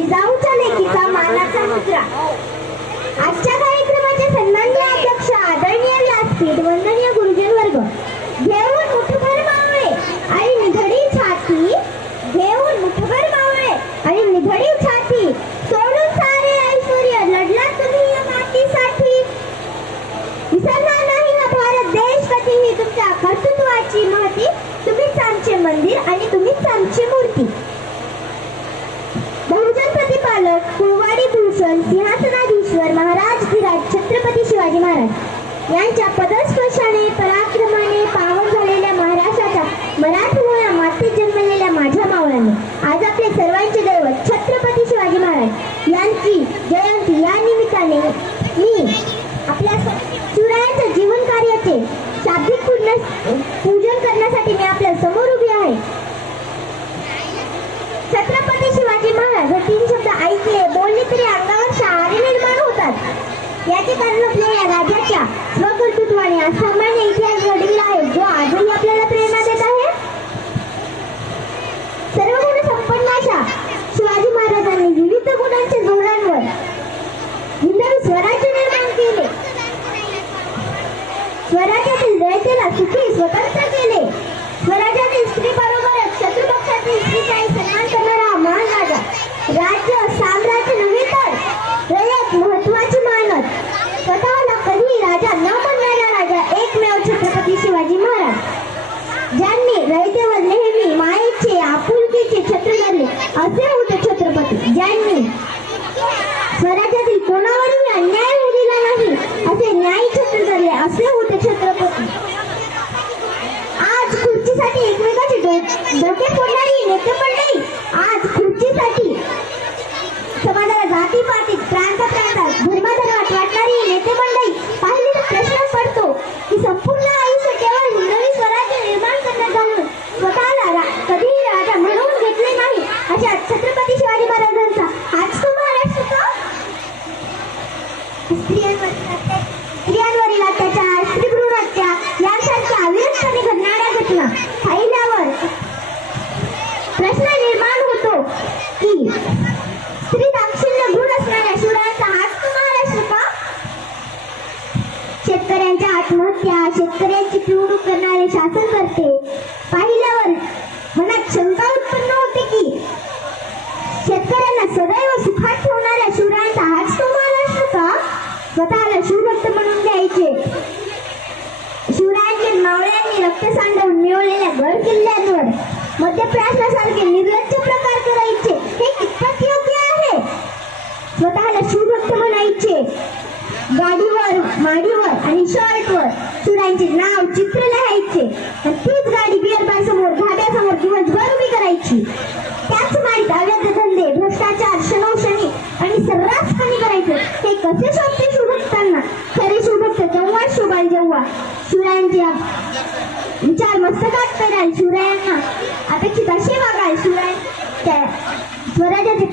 जिजाऊच्या लेखीचा मानाचा मुद्रा. आजच्या कार्यक्रमाचे सन्माननीय अध्यक्ष आदरणीय व्यासपीठ वंदनीय गुरुजन वर्ग, घेऊन मुठभर मावळे आणि निधडी छाती, घेऊन मुठभर मावळे आणि निधडी छाती, सोडून सारे ऐश्वर्य लढला तुम्ही या मातीसाठी. विसरणार नाही हा भारत देश कधीही तुमच्या कर्तृत्वाची महती. तुम्हीच आमचे मंदिर आणि तुम्हीच आमची मूर्ती. बहुजन प्रतिपालक कुळवाडी भूषण सिंहासनाधीश्वर महाराज धीराज छत्रपती शिवाजी महाराज यांच्या पदस्पर्शाने पराक्रमाने पावन झालेल्या महाराष्ट्राच्या मराठमोळ्या मातीत जन्मलेल्या माझ्या मावळ्यांनी आज आपले सर्वांचे दैवत छत्रपती शिवाजी महाराज यांची जयंती या निमित्ताने मी आपल्या शिवरायांच्या जीवन कार्याचे शाब्दिक पूजन करण्यासाठी मी आपल्या समोर उभी आहे. छत्रपती शिवाजी महाराज हे 3 शब्द ऐकले बोलले तरी अंगावर शहारे निर्माण होतात. याचे कारण आपल्या या राज्याच्या स्वकर्तृत्वाने असामान्य इतिहास घडविला आहे, जो आजही आपल्याला प्रेरणा देत आहे. सर्व गुण संपन्न अशा शिवाजी महाराजांनी विविध गुणांच्या जोरांवर हिंदवी स्वराज्य निर्माण केले. स्वराज्यातील रयतेला सुखी स्वतंत्र केले. स्वराज्यातील स्त्री बरोबरच शत्रुपक्षातील स्त्रीचाही सन्मान करणारा महान राजा. राज्य साम्राज्य नव्हे तर रयत महत्वाची मानत स्वतःला कधी राजा न म्हणणारा राजा एकमेव छत्रपती शिवाजी महाराज, ज्यांनी रयतेवर नेहमी मायेचे आपुलकीचे छत्र धरले असे होते छत्रपती. ज्यांनी स्वराज्यातील कोणावरही अन्याय होऊ दिला नाही असे न्यायी छत्र धरले असे होते छत्रपती. आज खुर्चीसाठी एकमेकाचे डोके फोडणारी नेते मंडळी, आज खुर्चीसाठी समाजाला जातीपातीत प्रांतात धर्माधर्मात वाटणारी नेते मंडळी पाहिली तर प्रश्न पडतो की संपूर्ण आयुष्य केवळ हिंदवी स्वराज्य निर्माण करण्यात घालून स्वतःला कधीही राजा म्हणून घेतले नाही अशा छत्रपती शिवाजी महाराजांचा आज तो महाराष्ट्र का? स्त्रियांवरील अत्याचार, स्त्रीभ्रूण हत्या यांसारख्या अविरतपणे घडणाऱ्या घटना पाहिल्यावर प्रश्न निर्माण होतो की स्त्री दाक्षिण्य गुण असणाऱ्या शिवरायांचा हाच तो महाराष्ट्र का? शेतकऱ्यांच्या आत्महत्या, शेतकऱ्यांची पिळवणूक करणारे शासनकर्ते पाहिल्यावर मनात शंका उत्पन्न होते की शेतकऱ्यांना सदैव सुखात ठेवणाऱ्या शिवरायांचा हाच तो महाराष्ट्र का? स्वतःला शिवभक्त म्हणून द्यायचे. शिवरायांचे मावळ्यांनी रक्त सांडवून मिळवलेल्या गड किल्ल्यांवर मध्यप्राशनासारखे निर्लज्ज प्रकार करायचे हे कितपत योग्य आहे? स्वतःला शिवभक्त म्हणायचे. गाडीवर, माडीवर आणि शर्टवर शिवरायांचे नाव, चित्र लिहायचे. तीच गाडी बिअर बार समोर, ढाब्यासमोर दिवसभर उभी करायची. त्याच माडीत अवैध धंदे, भ्रष्टाचार, शनौशनी आणि सर्रास हानी करायचे. हे कसे शोभते शिवभक्तांना? खरे शिवभक्त तेव्हा शोभाल जेव्हा शिवरायांच्या विचार मस्तकात पेराल, शिवरायांना अपेक्षित असे वागाल, शिवरायांच्या स्वराज्याचे